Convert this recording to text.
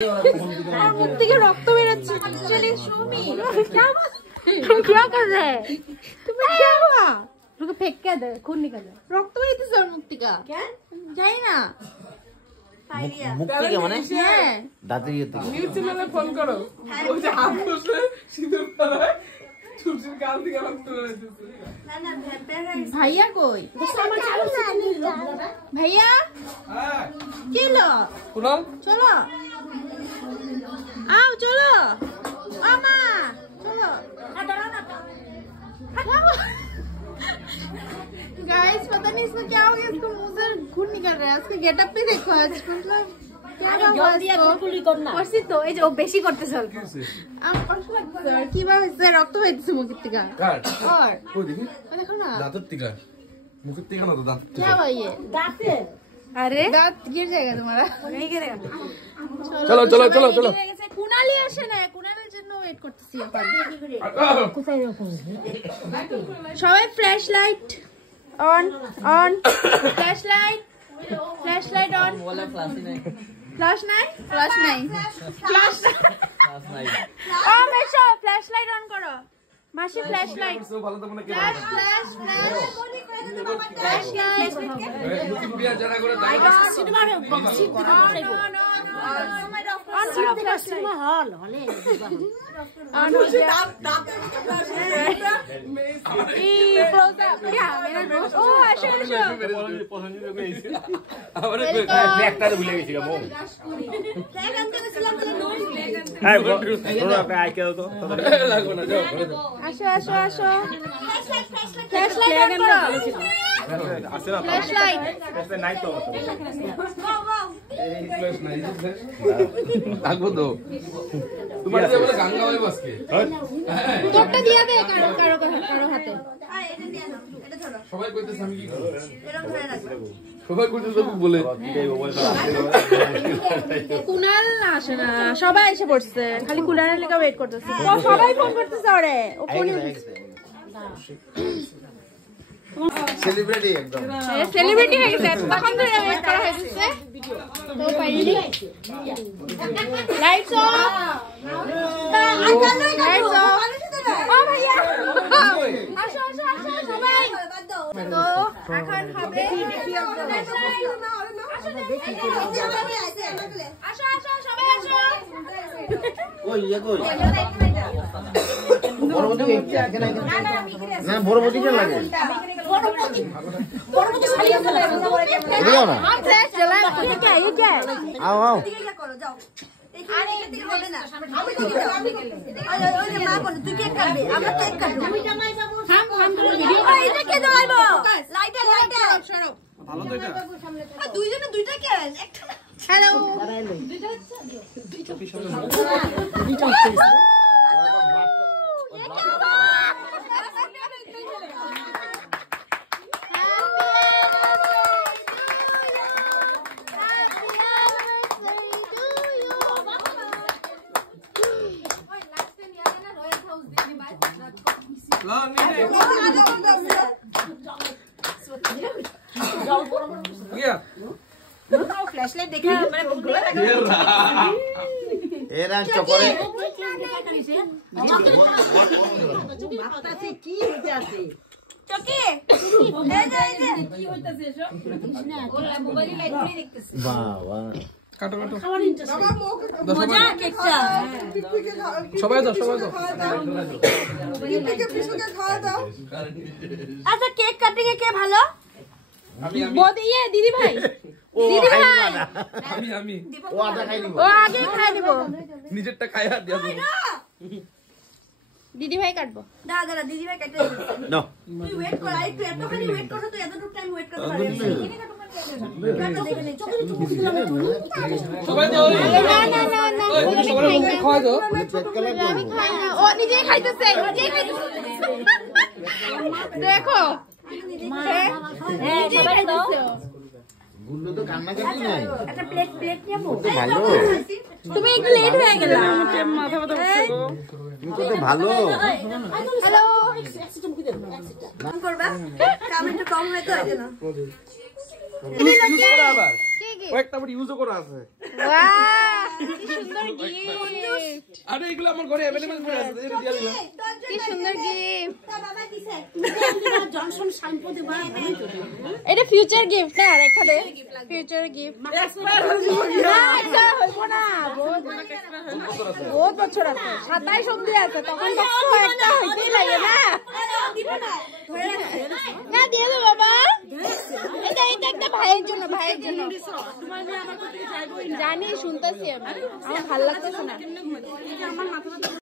मुख থেকে রক্ত বেরোচ্ছে। चलिए सुमी क्या कर रहे हैं তুমি? क्या हुआ? रुको फेंक के दे, खून निकल रहा है। রক্ত বেরোচ্ছে ওর মুখ থেকে। क्या? যাই না। মুখ থেকে মানে? হ্যাঁ। দাঁতের ইয়ে থেকে। নিউজ চ্যানেলে ফোন করো। ওই যে হাত বসে সিঁদুর পরায় চুপচাপ গাল থেকে রক্ত বেরোচ্ছে। না না ভাইয়া কই? ভাইয়া? হ্যাঁ। কি লো? কুনাল চলো। आओ चलो। मामा चलो। गाइस पता नहीं इसमें क्या हो गया, इसको मुंह से खून निकल रहा है। इसका गेटअप भी देखो आज, मतलब क्या हुआ इसको? করছি তো এই যে ও বেশি করতেছে অল্প। আমার কষ্ট লাগছে। আর কিভাবে রক্ত হইতেছে মুখের থেকে? কার? और কই দেখি? দেখো না। দাঁতের টিকা। মুখের টিকা না তো দাঁত। क्या हुआ ये? दांत। अरे दांत गिर जाएगा तुम्हारा। नहीं गिरेगा। চলো চলো চলো চলো। কুনালি আসে না, কুনালের জন্য ওয়েট করতেছি এখন। সবাই flash light on on. Flash light on. Flash নাই ফ্ল্যাশ নাই ফ্ল্যাশ নাই। ও মেশো ফ্ল্যাশ লাইট অন করো। মাসি ফ্ল্যাশ লাইট। ভালো তো মনে ফ্ল্যাশ ফ্ল্যাশ ফ্ল্যাশ লাইট। বিয়া যারা করে তাই সিট মারো সিট মারো। অন করো ফ্ল্যাশ লাইট। হল হলে অন हो गया। ई क्लोज अप क्या मेरा दोस्त। ओ আসো আসো। আমারে একটা ভুলে গেছি গো। ফ্ল্যাগ আনতে গেছিলাম তো নোট ফ্ল্যাগ আনতে। হ্যাঁ বড় আপনি আই কেও তো লাগো না যাও। আসো আসো আসো। ফ্ল্যাশ লাইট অন করো। আছে না? ফ্ল্যাশ লাইট নাই তো। লাগবো তো। তোমার যে বলে গাঙ্গা হয় বসকে। তোরটা দিয়া দে কারো কারো হাতে। সবাই কইতেছে আমি কি করব? এরকম ধরে রাখো। সবাই কইতেছে বলে। কুনাল আসে না, সবাই এসে পড়ছে, খালি কুনালের লেগে ওয়েট করতেছে। ও সবাই ফোন করতেছে ওরে, ও ফোনই সেলিব্রিটি একদম। সেলিব্রিটি হয়ে গেছে, তখন ধরে ওয়েট করা হয়েছে। তো finally lights off. Lights off. ও ভাইয়া আসো আসো আসো সবাই। তো এখন হবে আসো আসো সবাই আসো। কই ইয়া কই? বড়বতি কেন লাগে? না বড়বতি কেন লাগে? বড়বতি সালিয়ে চলে দিও না। আচ্ছা চলো ये क्या आओ आओ। আরে দিকে হবে না, আমি দিকে যাও। ওই যে মা বলে তুই কেক কাটবে, আমরা কেক কাটবো। আমি জামাই যাব। হাম করে ভিডিও। এটা কে দাইবো? লাইটার সরো। ভালো তো এটা। দুইজনে দুইটা কেন? একটা হ্যালো। দুইটা হচ্ছে? দুইটা হচ্ছে। লা নি নি। গিয়া। ফ্ল্যাশ লাইট দেখা মানে গুলো লাগা। এরা চপরে বাতাসে কি হইতে আছে? চকি এই যে কি হইতাছে এসব? ওলা মোবাইল লাইট দিয়ে দেখতেছে। বাবা কাটো কাটো। মজা কেকটা। সবাই দাও সবাই দাও। আচ্ছা কেক কাটিং এ কে ভালো? আমি বদি দিদি ভাই। ও দিদি ভাই। আমি ও আটা খাই নিব। ও আগে খাই নিব। নিজেরটা খাইয়া দিয়া দেব। দিদি ভাই কাটবো। দাদা দিদি ভাই কেটে নাও তুই ওয়েট কর আই তুই এতখানি ওয়েট করছ তুই এতটুকু টাইম ওয়েট করতে পারবি না সবাই দাও। না না না না সবাই খাওয়া দাও। চেক করে আমি খাই না। ও নিজেই খাইতেছে, নিজেই খাইতেছে। দেখো হ্যাঁ সবাই দাও। গুল্লো তো কান্না কাটি নাই। একটা প্লেট নিয়ে মো তো ভালো। তুমি একটু লেট হয়ে গেলা। মাথা ব্যথা করছে গো। তুমি কত ভালো। হ্যালো ফোন করবা কাম একটু কম হয় তো এই জন্য ইউজ করা আবার। কে কি কয়েকটা আবার ইউজও করা আছে। বাহ কি সুন্দর গিফট আরে এগুলো আমার ঘরে अवेलेबल পড়ে আছে, এই দিয়ে দিলাম। কি সুন্দর গিফট তোর বাবা দিছে জনসন শ্যাম্পু দেবা এটা ফিউচার গিফট না রেখা দে ফিউচার গিফট এক্সপায়ার হয়ে যাবো না এটা হইব না বহুত বছর আছে 27 অবধি আছে তখন তো একটা হইতেই লাগে না দিবে না ধরে রাখছে না দিয়ে দে বাবা এটা একটা ভাইয়ের জন্য তোমার মেয়ে আমার কোথা থেকে যাইবই না জানি শুনতেছি আমি আমার ভালো লাগতেছে না আমার মাথা